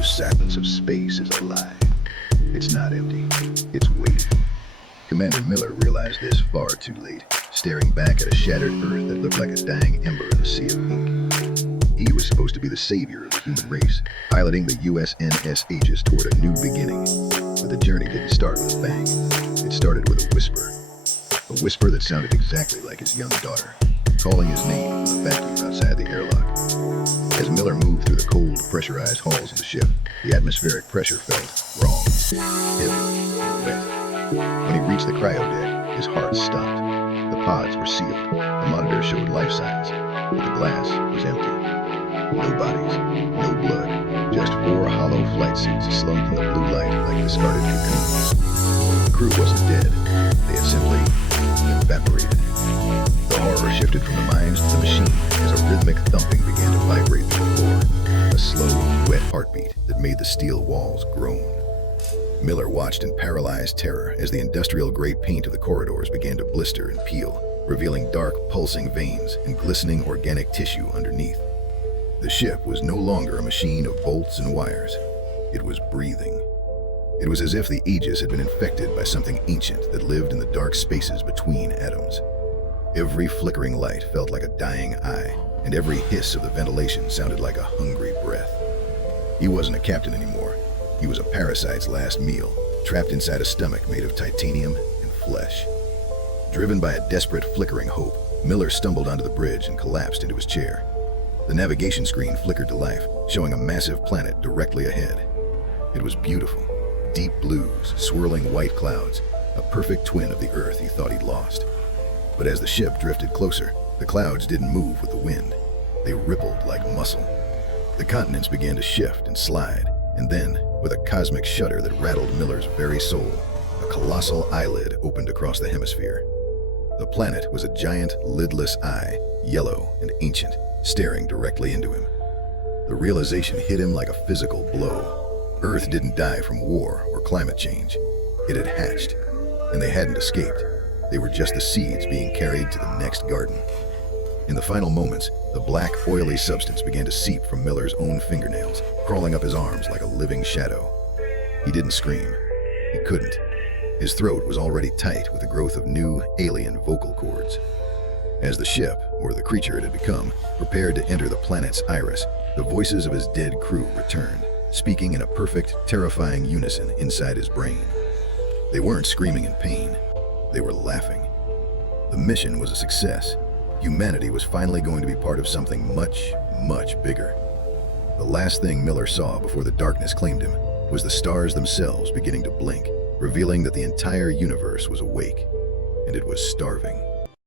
The silence of space is a lie. It's not empty. It's waiting. Commander Miller realized this far too late, staring back at a shattered Earth that looked like a dying ember in a sea of ink. He was supposed to be the savior of the human race, piloting the USNS Aegis toward a new beginning. But the journey didn't start with a bang. It started with a whisper. A whisper that sounded exactly like his young daughter, calling his name from the vacuum outside the airlock. As Miller moved through the cold, pressurized halls of the ship, the atmospheric pressure felt wrong, heavy, and wet. When he reached the cryo deck, his heart stopped. The pods were sealed. The monitor showed life signs, but the glass was empty. No bodies, no blood, just 4 hollow flight suits slumped in the blue light like discarded cocoons. The crew wasn't dead. They had simply evaporated. The horror shifted from the minds to the machine as a rhythmic thumping began to vibrate through the floor, a slow, wet heartbeat that made the steel walls groan. Miller watched in paralyzed terror as the industrial-grade paint of the corridors began to blister and peel, revealing dark, pulsing veins and glistening organic tissue underneath. The ship was no longer a machine of bolts and wires. It was breathing. It was as if the Aegis had been infected by something ancient that lived in the dark spaces between atoms. Every flickering light felt like a dying eye, and every hiss of the ventilation sounded like a hungry breath. He wasn't a captain anymore. He was a parasite's last meal, trapped inside a stomach made of titanium and flesh. Driven by a desperate, flickering hope, Miller stumbled onto the bridge and collapsed into his chair. The navigation screen flickered to life, showing a massive planet directly ahead. It was beautiful. Deep blues, swirling white clouds, a perfect twin of the Earth he thought he'd lost. But as the ship drifted closer, the clouds didn't move with the wind. They rippled like muscle. The continents began to shift and slide, and then, with a cosmic shudder that rattled Miller's very soul, a colossal eyelid opened across the hemisphere. The planet was a giant, lidless eye, yellow and ancient, staring directly into him. The realization hit him like a physical blow. Earth didn't die from war or climate change. It had hatched, and they hadn't escaped. They were just the seeds being carried to the next garden. In the final moments, the black, oily substance began to seep from Miller's own fingernails, crawling up his arms like a living shadow. He didn't scream. He couldn't. His throat was already tight with the growth of new, alien vocal cords. As the ship, or the creature it had become, prepared to enter the planet's iris, the voices of his dead crew returned, speaking in a perfect, terrifying unison inside his brain. They weren't screaming in pain. They were laughing. The mission was a success. Humanity was finally going to be part of something much, much bigger. The last thing Miller saw before the darkness claimed him was the stars themselves beginning to blink, revealing that the entire universe was awake, and it was starving.